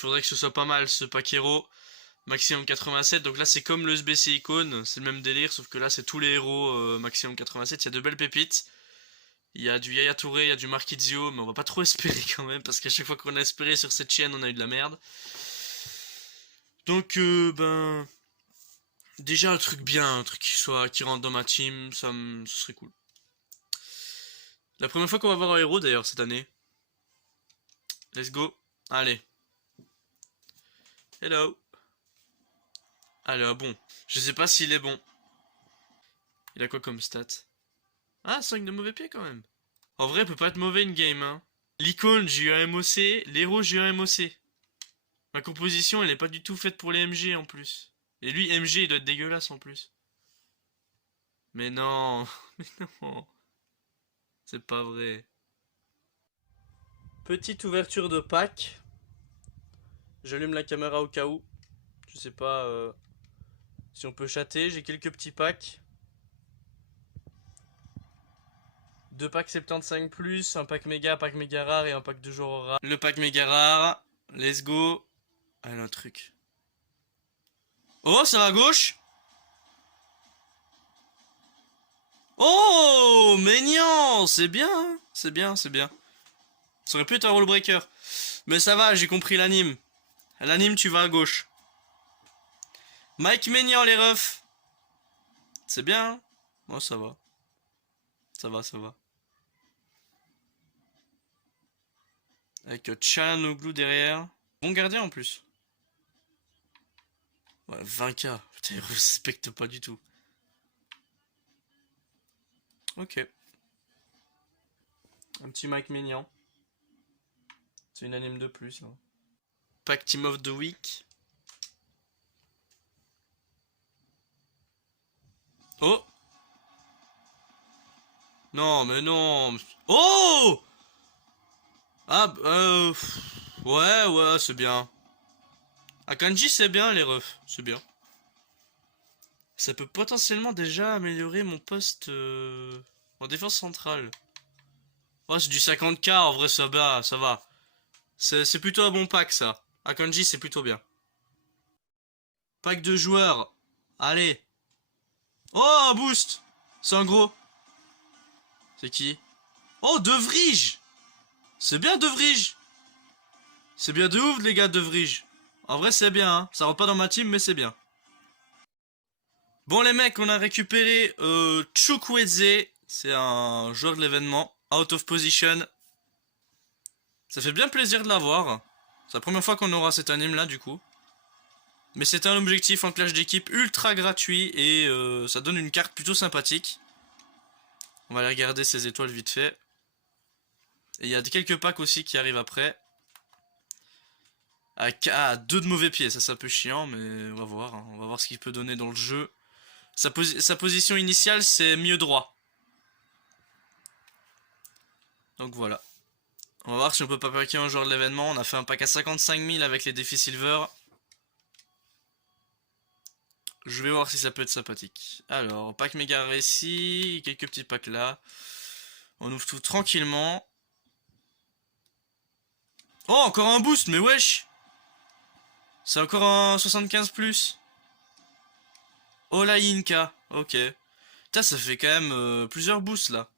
faudrait que ce soit pas mal ce pack héros. Maximum 87, donc là c'est comme le SBC Icon, c'est le même délire, sauf que là c'est tous les héros maximum 87, il y a de belles pépites. Il y a du Yaya Touré, il y a du Marquizio, mais on va pas trop espérer quand même, parce qu'à chaque fois qu'on a espéré sur cette chaîne, on a eu de la merde. Donc, ben... Déjà un truc bien, un truc qui rentre dans ma team, ce serait cool. La première fois qu'on va avoir un héros d'ailleurs cette année. Let's go. Allez. Hello. Alors bon, je sais pas s'il est bon. Il a quoi comme stat? Ah, 5 de mauvais pied quand même. En vrai, il peut pas être mauvais une game, hein. L'icône, j'ai eu un MOC. L'héros, j'ai eu un MOC. Ma composition, elle est pas du tout faite pour les MG en plus. Et lui, MG, il doit être dégueulasse en plus. Mais non, mais non. C'est pas vrai. Petite ouverture de pack. J'allume la caméra au cas où. Je sais pas si on peut chatter. J'ai quelques petits packs. 2 packs 75+, un pack méga rare et un pack de joueurs rares. Le pack méga rare, let's go. Ah, là, un truc. Oh, ça va à gauche. Oh, mignon, c'est bien, hein. C'est bien, c'est bien. Ça aurait pu être un roll breaker. Mais ça va, j'ai compris l'anime. L'anime, tu vas à gauche. Mike Maignan, les refs. C'est bien, hein. Moi, ça va. Ça va, ça va. Avec Çalhanoğlu derrière. Bon gardien en plus. Ouais, 20k. Putain, il respecte pas du tout. Ok. Un petit Mike Maignan. C'est une anime de plus. Hein. Pack Team of the Week. Oh! Non, mais non. Oh! Ah, ouais, ouais, c'est bien. Akanji, c'est bien, les refs. C'est bien. Ça peut potentiellement déjà améliorer mon poste en défense centrale. Ouais, c'est du 50k, en vrai, ça va, ça va. C'est plutôt un bon pack, ça. Akanji, c'est plutôt bien. Pack de joueurs. Allez. Oh, un boost. C'est un gros. C'est qui? Oh, De Vrij. C'est bien, De Vrij. C'est bien de ouf, les gars, De Vrij. En vrai, c'est bien, hein. Ça rentre pas dans ma team, mais c'est bien. Bon, les mecs, on a récupéré Chukwueze. C'est un joueur de l'événement. Out of position. Ça fait bien plaisir de l'avoir. C'est la première fois qu'on aura cet anime là, du coup. Mais c'est un objectif en clash d'équipe ultra gratuit. Et ça donne une carte plutôt sympathique. On va aller regarder ces étoiles vite fait. Et il y a quelques packs aussi qui arrivent après. Ah, 2 de mauvais pieds, ça c'est un peu chiant, mais on va voir. Hein. On va voir ce qu'il peut donner dans le jeu. Sa position initiale, c'est mieux droit. Donc voilà. On va voir si on peut pas packer un joueur de l'événement. On a fait un pack à 55 000 avec les défis silver. Je vais voir si ça peut être sympathique. Alors, pack méga récit, quelques petits packs là. On ouvre tout tranquillement. Oh, encore un boost, mais wesh! C'est encore un 75+. Oh la Inca, ok. Putain, ça fait quand même plusieurs boosts là.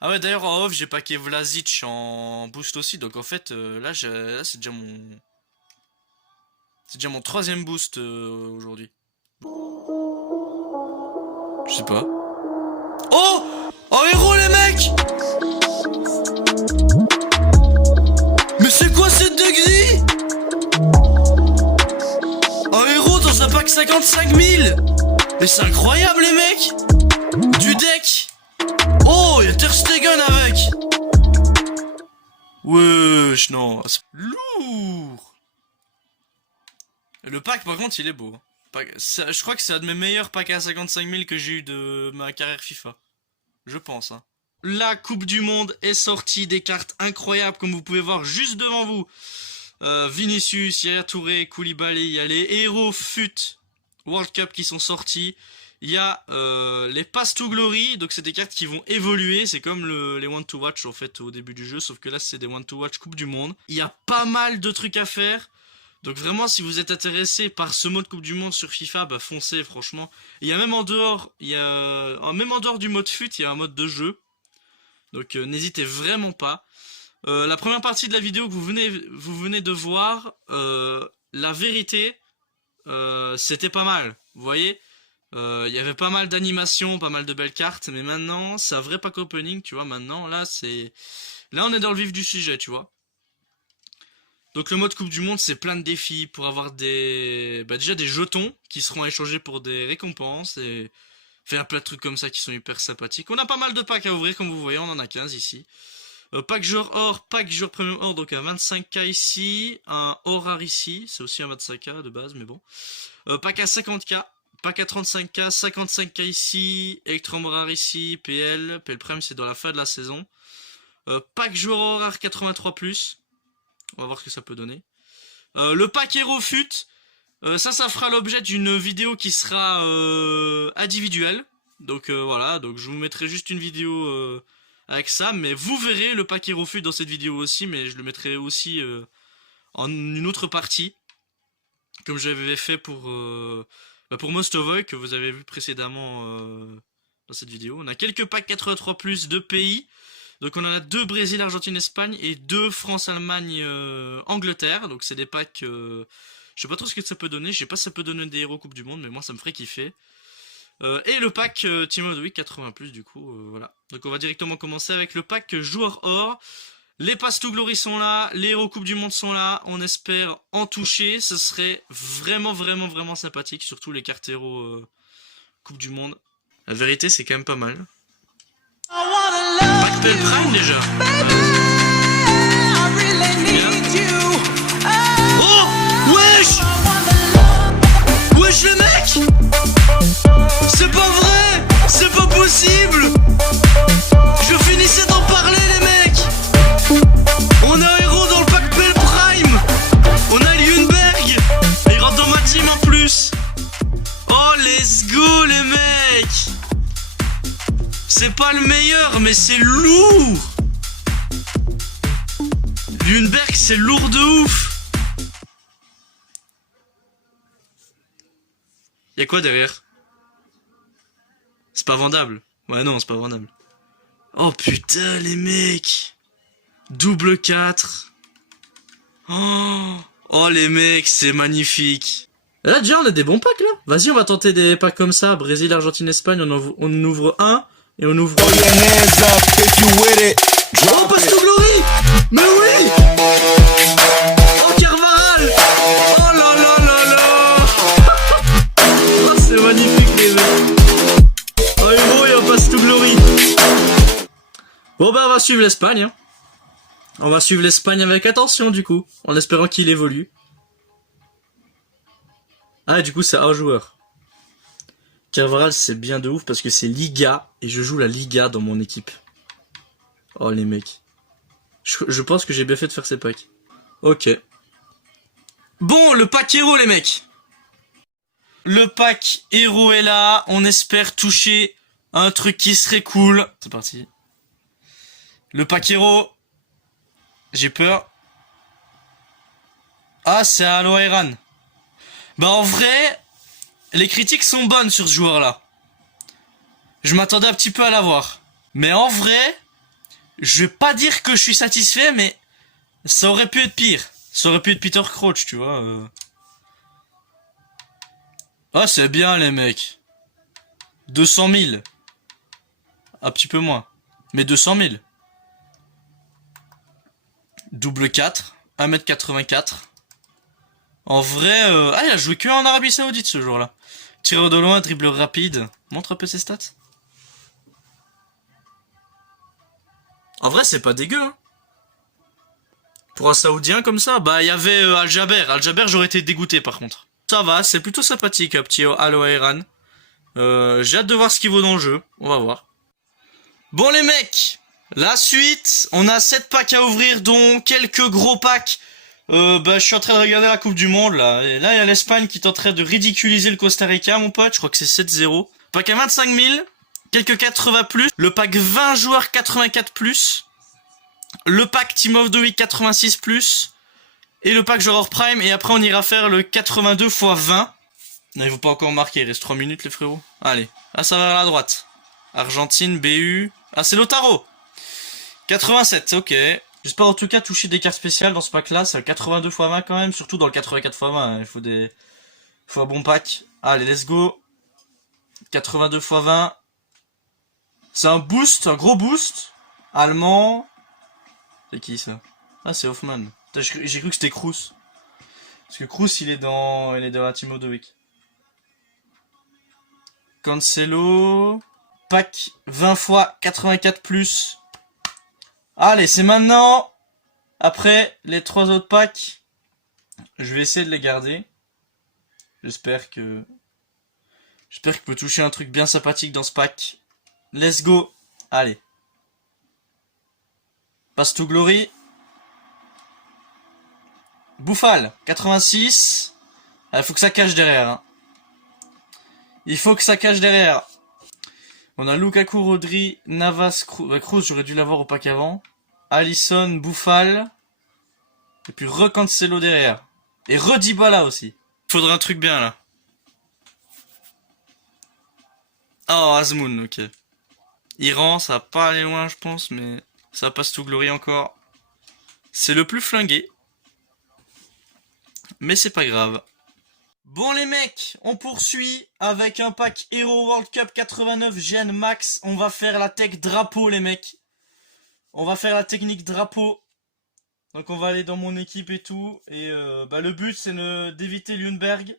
Ah ouais, d'ailleurs en off, j'ai packé Vlasic en boost aussi. Donc en fait, là, c'est déjà mon... C'est déjà mon 3ème boost aujourd'hui. Je sais pas. Oh! Oh héros les mecs! Mais c'est quoi cette degree? Un héros dans un pack 55 000! Mais c'est incroyable les mecs! Du deck! Oh, il y a Ter Stegen avec! Wesh, non. Lourd! Le pack par contre il est beau. Je crois que c'est un de mes meilleurs packs à 55 000 que j'ai eu de ma carrière FIFA. Je pense. Hein. La Coupe du Monde est sortie, des cartes incroyables comme vous pouvez voir juste devant vous. Vinicius, Yaya Touré, Koulibaly, il y a les héros FUT World Cup qui sont sortis. Il y a les Pass to Glory, donc c'est des cartes qui vont évoluer, c'est comme les One to Watch en fait au début du jeu, sauf que là c'est des One to Watch Coupe du Monde. Il y a pas mal de trucs à faire, donc vraiment si vous êtes intéressé par ce mode Coupe du Monde sur FIFA, bah foncez franchement. Il y a même en dehors, même en dehors du mode FUT, il y a un mode de jeu, donc n'hésitez vraiment pas. La première partie de la vidéo que vous venez de voir, la vérité, c'était pas mal, vous voyez. Il y avait pas mal d'animations, pas mal de belles cartes, mais maintenant c'est un vrai pack opening, tu vois. Maintenant là on est dans le vif du sujet, tu vois. Donc le mode Coupe du Monde, c'est plein de défis pour avoir déjà des jetons qui seront échangés pour des récompenses et faire plein de trucs comme ça qui sont hyper sympathiques. On a pas mal de packs à ouvrir, comme vous voyez, on en a 15 ici. Pack joueur or, pack joueur premium or, donc un 25k ici, un or rare ici, c'est aussi un 25k de base, mais bon. Pack à 50k, pack à 35k, 55k ici, Electrum rare ici, PL Prime c'est dans la fin de la saison. Pack joueur or rare 83+, on va voir ce que ça peut donner. Le pack Hero FUT, ça fera l'objet d'une vidéo qui sera individuelle. Donc voilà, donc je vous mettrai juste une vidéo avec ça, mais vous verrez le pack Hero FUT dans cette vidéo aussi, mais je le mettrai aussi en une autre partie, comme j'avais fait pour Mostovoy, que vous avez vu précédemment dans cette vidéo. On a quelques packs 83+, de pays. Donc on en a 2 Brésil, Argentine, Espagne et 2 France, Allemagne, Angleterre. Donc c'est des packs, je sais pas trop ce que ça peut donner, je sais pas si ça peut donner des héros Coupe du Monde, mais moi ça me ferait kiffer. Et le pack Team of the Week 80+, du coup, voilà. Donc on va directement commencer avec le pack joueur or. Les Pass to Glory sont là, les héros Coupe du Monde sont là, on espère en toucher, ce serait vraiment sympathique, surtout les cartes héros Coupe du Monde. La vérité c'est quand même pas mal. Pack Pel Prime déjà. Oh wesh. Wesh les mecs. C'est pas vrai. C'est pas possible. Je finissais d'en parler les mecs. On a un héros dans le pack Pel Prime. On a Ljungberg. Il rentre dans ma team en plus. Oh let's go les mecs. C'est pas le meilleur, mais c'est lourd. Ljungberg, c'est lourd de ouf. Y'a quoi derrière? C'est pas vendable. Ouais, non, c'est pas vendable. Oh putain, les mecs. Double 4. Oh les mecs, c'est magnifique. Là, déjà, on a des bons packs, là. Vas-y, on va tenter des packs comme ça. Brésil, Argentine, Espagne, on ouvre un. Et on ouvre. Oh, Pass to Glory. Mais oui. Oh, Carvajal. Oh là là là là. Oh, c'est magnifique les mecs. Oh, héros et un Pass to Glory. Bon bah on va suivre l'Espagne, hein. On va suivre l'Espagne avec attention du coup, en espérant qu'il évolue. Ah du coup c'est un joueur. Carvajal c'est bien de ouf parce que c'est Liga et je joue la Liga dans mon équipe. Oh les mecs. Je pense que j'ai bien fait de faire ces packs. Ok. Bon, le pack héros les mecs. Le pack héros est là. On espère toucher un truc qui serait cool. C'est parti. Le pack héros. J'ai peur. Ah, c'est Aloe Iran. Bah en vrai, les critiques sont bonnes sur ce joueur-là. Je m'attendais un petit peu à l'avoir. Mais en vrai, je vais pas dire que je suis satisfait, mais ça aurait pu être pire. Ça aurait pu être Peter Crouch, tu vois. Ah, c'est bien les mecs. 200 000. Un petit peu moins. Mais 200 000. Double 4. 1m84. En vrai, il a joué que en Arabie Saoudite ce jour-là. Tireur de loin, dribbleur rapide. Montre un peu ses stats. En vrai, c'est pas dégueu, hein. Pour un Saoudien comme ça, bah il y avait Al-Jaber. Al-Jaber, j'aurais été dégoûté par contre. Ça va, c'est plutôt sympathique, un petit Aloe Iran. J'ai hâte de voir ce qu'il vaut dans le jeu. On va voir. Bon les mecs, la suite, on a 7 packs à ouvrir, dont quelques gros packs. Je suis en train de regarder la Coupe du Monde là. Et là, il y a l'Espagne qui est en train de ridiculiser le Costa Rica, mon pote. Je crois que c'est 7-0. Pack à 25 000, quelques 80 plus, le pack 20 joueurs 84 plus, le pack Team of the Week 86 plus, et le pack joueur prime, et après on ira faire le 82 x 20. Non, il faut pas encore marquer, il reste 3 minutes les frérots. Allez, ah ça va vers la droite. Argentine, BU, ah c'est Lautaro. 87, ok. J'espère en tout cas toucher des cartes spéciales dans ce pack là, c'est 82 x 20 quand même, surtout dans le 84 x 20, hein. Il faut un bon pack. Allez, let's go. 82 x 20. C'est un boost, un gros boost. Allemand. C'est qui ça? Ah, c'est Hoffman. J'ai cru que c'était Kroos. Parce que Kroos, il est dans la Team of the Week. Cancelo. Pack 20 x 84 plus. Allez, c'est maintenant. Après les 3 autres packs, je vais essayer de les garder. J'espère que je peux toucher un truc bien sympathique dans ce pack. Let's go. Allez. Pass to Glory. Bouffal, 86. Il faut que ça cache derrière. Hein. Il faut que ça cache derrière. On a Lukaku, Rodri, Navas, Kroos, j'aurais dû l'avoir au pack avant. Alisson, Bouffal. Et puis Cancelo derrière. Et Dybala aussi. Faudrait un truc bien là. Oh, Azmoun, ok. Iran, ça va pas aller loin je pense, mais ça passe tout glory encore. C'est le plus flingué. Mais c'est pas grave. Bon les mecs, on poursuit avec un pack Hero World Cup 89 GN Max. On va faire la tech drapeau les mecs. On va faire la technique drapeau. Donc on va aller dans mon équipe et tout. Et le but c'est d'éviter Ljungberg.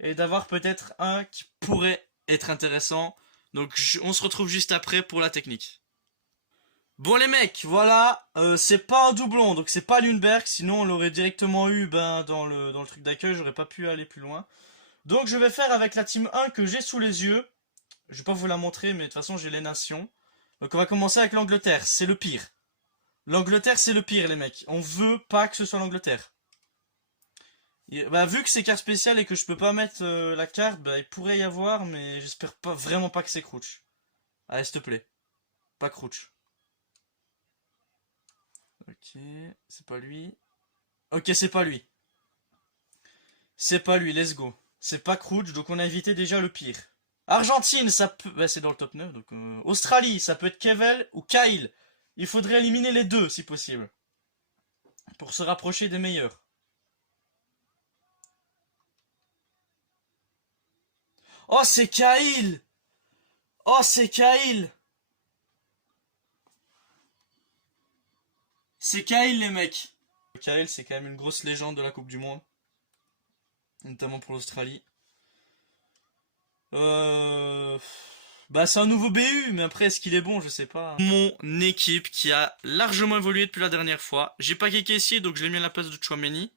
Et d'avoir peut-être un qui pourrait être intéressant. Donc on se retrouve juste après pour la technique. Bon les mecs, voilà, c'est pas un doublon, donc c'est pas Ljungberg, sinon on l'aurait directement eu dans le truc d'accueil, j'aurais pas pu aller plus loin. Donc je vais faire avec la team 1 que j'ai sous les yeux. Je vais pas vous la montrer, mais de toute façon j'ai les nations. Donc on va commencer avec l'Angleterre, c'est le pire. L'Angleterre c'est le pire les mecs, on veut pas que ce soit l'Angleterre. Vu que c'est carte spéciale et que je peux pas mettre la carte, il pourrait y avoir, mais j'espère vraiment pas que c'est Crouch. Allez s'il te plaît, pas Crouch. Ok, c'est pas lui. Ok, c'est pas lui. C'est pas lui, let's go. C'est pas Crouch, donc on a évité déjà le pire. Argentine, ça peut... c'est dans le top 9, donc... Australie, ça peut être Kevel ou Kyle. Il faudrait éliminer les deux, si possible. Pour se rapprocher des meilleurs. Oh, c'est Kyle! Oh, c'est Kyle! C'est Kyle, les mecs! Kyle, c'est quand même une grosse légende de la Coupe du Monde. Notamment pour l'Australie. C'est un nouveau BU, mais après, est-ce qu'il est bon? Je sais pas. Mon équipe qui a largement évolué depuis la dernière fois. J'ai pas Kekessi, donc je l'ai mis à la place de Chouameni.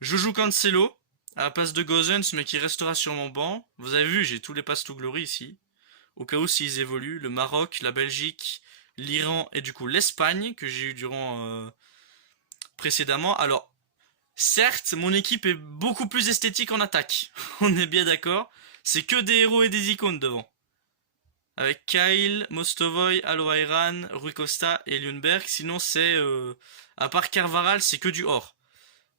Je joue Cancelo à la place de Gozens, mais qui restera sur mon banc. Vous avez vu, j'ai tous les passes to glory ici. Au cas où s'ils évoluent, le Maroc, la Belgique, l'Iran et du coup l'Espagne, que j'ai eu durant précédemment. Alors, certes, mon équipe est beaucoup plus esthétique en attaque. On est bien d'accord. C'est que des héros et des icônes devant. Avec Kyle, Mostovoy, Alohairan, Rui Costa et Ljungberg. Sinon, c'est... à part Carvaral, c'est que du or.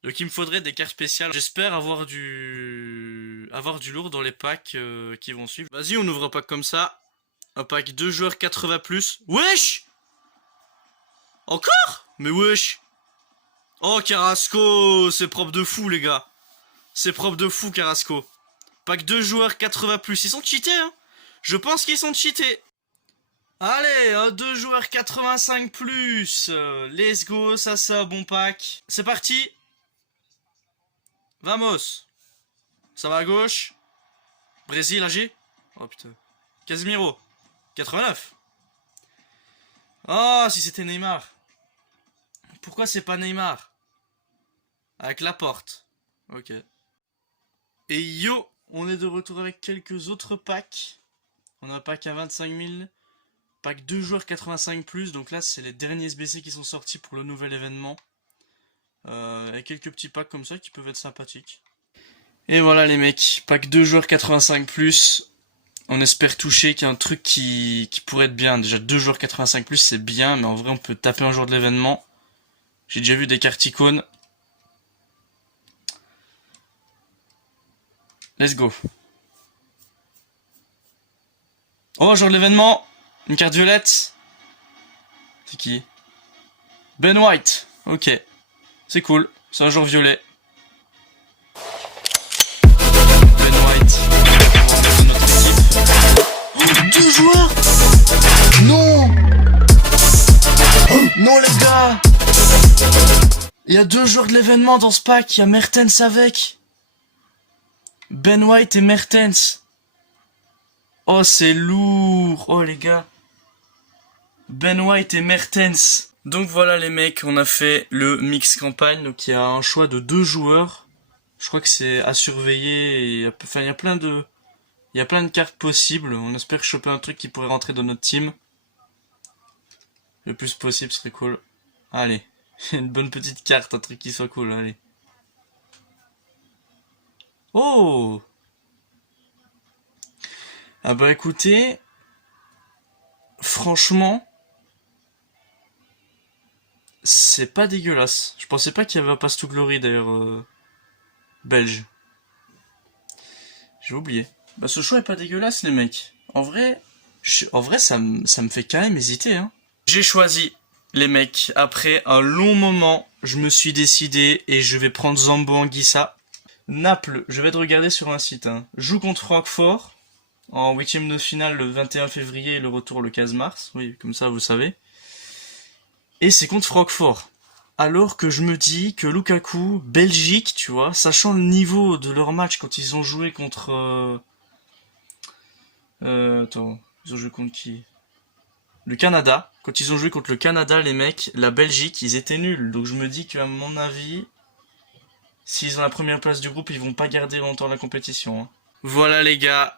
Donc il me faudrait des cartes spéciales. J'espère avoir du lourd dans les packs qui vont suivre. Vas-y, on ouvre un pack comme ça. Un pack 2 joueurs 80+. Wesh! Encore? Mais wesh! Oh, Carrasco! C'est propre de fou, les gars. C'est propre de fou, Carrasco. Pack 2 joueurs 80+. Ils sont cheatés, hein? Je pense qu'ils sont cheatés. Allez, un 2 joueurs 85+. Let's go, ça c'est un bon pack. C'est parti. Vamos. Ça va à gauche. Brésil, AG. Oh putain. Casemiro. 89. Oh, si c'était Neymar. Pourquoi c'est pas Neymar? Avec Laporte. Ok. Et yo, on est de retour avec quelques autres packs. On a un pack à 25 000. Pack 2 joueurs 85+. Donc là, c'est les derniers SBC qui sont sortis pour le nouvel événement. Et quelques petits packs comme ça qui peuvent être sympathiques. Et voilà les mecs, pack 2 joueurs 85+. On espère toucher qu'il y a un truc qui pourrait être bien. Déjà 2 joueurs 85+, c'est bien, mais en vrai on peut taper un jour de l'événement. J'ai déjà vu des cartes icônes. Let's go. Oh, jour de l'événement. Une carte violette. C'est qui? Ben White. Ok. C'est cool. C'est un joueur violet. Ben White. De notre équipe. Oh, 2 joueurs. Non. Oh, non les gars. Il y a 2 joueurs de l'événement dans ce pack. Il y a Mertens avec. Ben White et Mertens. Oh, c'est lourd. Oh, les gars. Ben White et Mertens. Donc voilà les mecs, on a fait le mix campagne. Donc il y a un choix de 2 joueurs. Je crois que c'est à surveiller. Et, enfin, il y a plein de cartes possibles. On espère choper un truc qui pourrait rentrer dans notre team. Le plus possible serait cool. Allez. Une bonne petite carte, un truc qui soit cool, allez. Oh! Ah bah écoutez, franchement, c'est pas dégueulasse. Je pensais pas qu'il y avait un Pass to Glory d'ailleurs belge. J'ai oublié. Bah ce choix est pas dégueulasse les mecs. En vrai ça me fait quand même hésiter hein. J'ai choisi les mecs. Après un long moment, je me suis décidé et je vais prendre Zambo Anguissa. Naples, je vais te regarder sur un site. Hein. Joue contre Francfort en 8e de finale le 21 février et le retour le 15 mars. Oui, comme ça vous savez. Et c'est contre Francfort. Alors que je me dis que Lukaku, Belgique, tu vois, sachant le niveau de leur match quand ils ont joué contre... attends, ils ont joué contre qui? Le Canada. Quand ils ont joué contre le Canada, les mecs, la Belgique, ils étaient nuls. Donc je me dis qu'à mon avis... S'ils ont la première place du groupe, ils vont pas garder longtemps la compétition. Hein. Voilà les gars,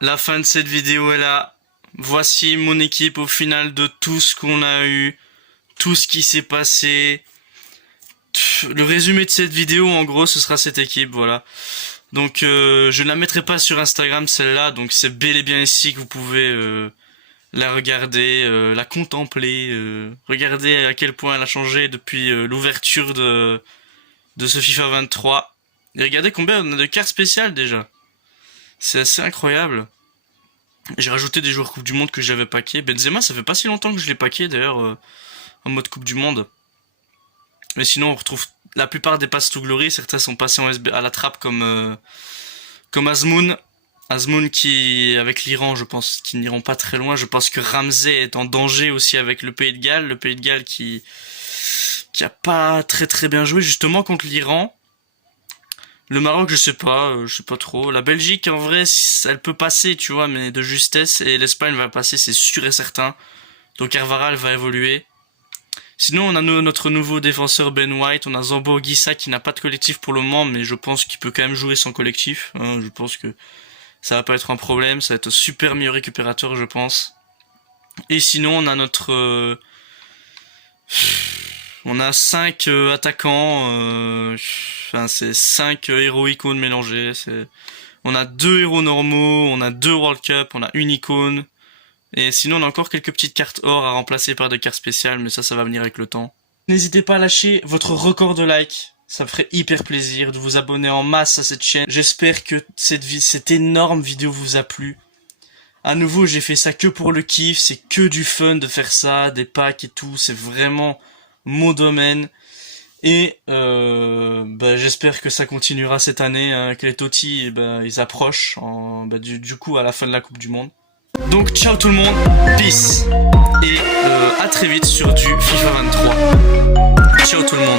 la fin de cette vidéo est là. Voici mon équipe au final de tout ce qu'on a eu, tout ce qui s'est passé. Le résumé de cette vidéo, en gros, ce sera cette équipe, voilà. Donc je ne la mettrai pas sur Instagram celle-là, donc c'est bel et bien ici que vous pouvez la regarder, la contempler, regarder à quel point elle a changé depuis l'ouverture de ce FIFA 23. Et regardez combien on a de cartes spéciales déjà. C'est assez incroyable. J'ai rajouté des joueurs Coupe du Monde que j'avais packé. Benzema, ça fait pas si longtemps que je l'ai packé d'ailleurs en mode Coupe du Monde. Mais sinon on retrouve la plupart des passes to glory. Certains sont passés en SB à la trappe comme Azmoun. Azmoun qui, avec l'Iran, je pense qu'ils n'iront pas très loin. Je pense que Ramsey est en danger aussi avec le Pays de Galles. Le Pays de Galles qui a pas très bien joué justement contre l'Iran. Le Maroc, je sais pas trop. La Belgique, en vrai, elle peut passer, tu vois, mais de justesse. Et l'Espagne va passer, c'est sûr et certain. Donc Carvajal va évoluer. Sinon, on a notre nouveau défenseur Ben White. On a Zambo Anguissa qui n'a pas de collectif pour le moment, mais je pense qu'il peut quand même jouer sans collectif. Hein, je pense que ça va pas être un problème. Ça va être un super meilleur récupérateur, je pense. Et sinon, on a notre... On a 5 attaquants, enfin c'est 5 héros icônes mélangés. On a 2 héros normaux, on a 2 World Cup, on a une icône. Et sinon on a encore quelques petites cartes or à remplacer par des cartes spéciales, mais ça va venir avec le temps. N'hésitez pas à lâcher votre record de likes, ça me ferait hyper plaisir de vous abonner en masse à cette chaîne. J'espère que cette énorme vidéo vous a plu. À nouveau j'ai fait ça que pour le kiff, c'est que du fun de faire ça, des packs et tout, c'est vraiment... mon domaine et j'espère que ça continuera cette année hein, que les Totti ils approchent du coup à la fin de la Coupe du Monde. Donc ciao tout le monde, peace et à très vite sur du FIFA 23. Ciao tout le monde.